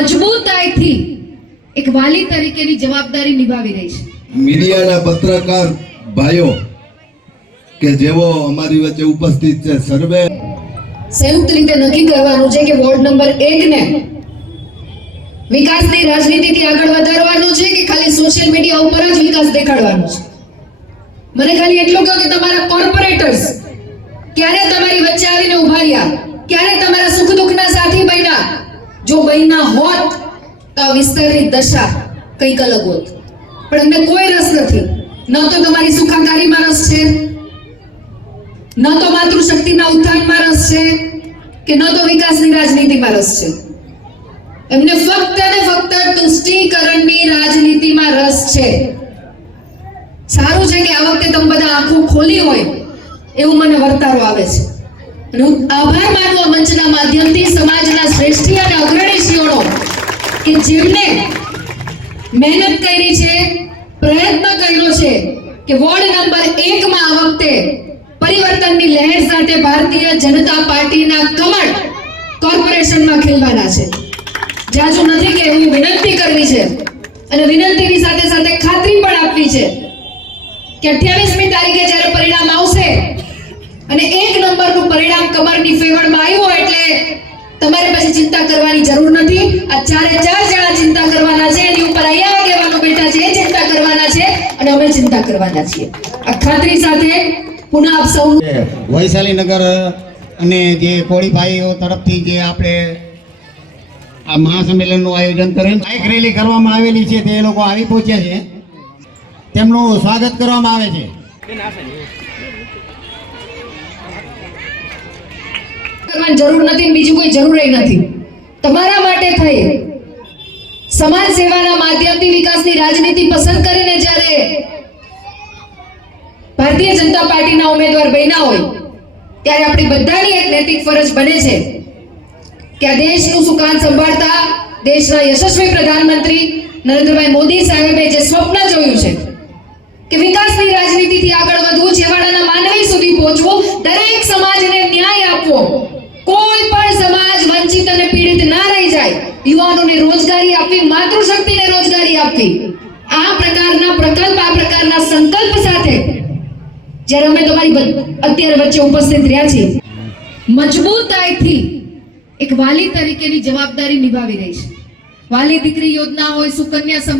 મજબૂતાઈથી એક વાલી તરીકેની જવાબદારી નિભાવી રહી છે। મીડિયાના પત્રકાર ભાઈઓ કે જેઓ અમારી વચ્ચે ઉપસ્થિત છે, સર્વે સંયુક્ત રીતે નક્કી કરવાનું છે કે વોર્ડ નંબર 1 ને વિકાસની રાજનીતિથી આગળ વધારવાનો છે કે ખાલી સોશિયલ મીડિયા ઉપર જ વિકાસ દેખાડવાનો છે। મને ખાલી એટલું કહો કે તમારા કોર્પોરેટર્સ ક્યારે તમારી વચ્ચે આવીને ઉભા રહ્યા, ક્યારે તમારા સુખ દુઃખના સાથી બન્યા? જો બન્યા હોત તો આ વિસ્તારની દશા કંઈક અલગ હોત, પણ અમને કોઈ રસ નથી। ન તો તમારી સુખાકારીમાં રસ છે, ન તો માતૃશક્તિના ઉત્થાનમાં રસ છે, કે ન તો વિકાસની રાજનીતિમાં રસ છે। એમને ફક્ત અને ફક્ત તુષ્ટિકરણની રાજનીતિમાં રસ છે। સારું છે કે આ વખતે તમે બધા આંખો ખોલી હોય એવું મને વર્તારો આવે છે, અને હું આભાર માનવા મંચના માધ્યમથી સમાજના શ્રેષ્ઠી અને અગ્રણીશીઓનો કે જેમને મહેનત કરી છે, પ્રયત્ન કર્યો છે કે વોર્ડ નંબર 1 માં આ વખતે પરિવર્તનની લહેર સાથે ભારતીય જનતા પાર્ટીના કમળ કોર્પોરેશનમાં ખેલવાના છે। જાજુ નથી કે હું વિનંતી કરવી છે, અને વિનંતીની સાથે સાથે ખાતરી પણ આપવી છે કે 28મી તારીખે જ્યારે પરિણામ આવશે અને 1 નંબરનું પરિણામ કમરની ફેવરમાં આવ્યું એટલે તમારે પછી ચિંતા કરવાની જરૂર નથી। આ ચારે ચાર જણા ચિંતા કરવાના છે, એની ઉપર અહીંયા આગેવાનો બેઠા છે, એ ચિંતા કરવાના છે અને અમે ચિંતા કરવાના છીએ। આ ખાતરી સાથે પુનઃ આપ સૌ વૈશાલીનગર અને જે કોળી ભાઈઓ તરફથી જે આપણે આ મહાસંમેલનનું આયોજન કરીને બાઇક રેલી કરવામાં આવેલી છે, તે લોકો આવી પહોંચ્યા છે, તેમનું સ્વાગત કરવામાં આવે છે। કરવાની જરૂર નથી, બીજું કોઈ જરૂર નથી। તમારા માટે થઈ સમાજ સેવાના માધ્યમથી વિકાસની રાજનીતિ પસંદ કરીને જ્યારે ભારતીય જનતા પાર્ટીના ઉમેદવાર બન્યા હોય ત્યારે આપણી બધાની એક નૈતિક ફરજ બને છે કે આ દેશનું સુકાન સંભાળતા દેશના યશસ્વી પ્રધાનમંત્રી નરેન્દ્રભાઈ મોદી સાહેબે જે સ્વપ્ન જોયું છે કે વિકાસની રાજનીતિથી આગળ વધવું, છેવાડાના માનવી સુધી પહોંચવું, દરેક સમાજને ન્યાય આપવો, કોઈ પણ સમાજ વંચિત અને પીડિત ના રહી જાય, યુવાનોને રોજગારી આપવી, માતૃશક્તિને રોજગારી આપવી, આ પ્રકારના પ્રકલ્પ, આ પ્રકારના સંકલ્પ સાથે જ્યારે અમે તમારી અત્યારે વચ્ચે ઉપસ્થિત રહ્યા છીએ, મજબૂતાઈથી એક વાલી તરીકેની જવાબદારી નિભાવી રહી છે। વાલી દીકરી યોજના હોય, સુકન્યા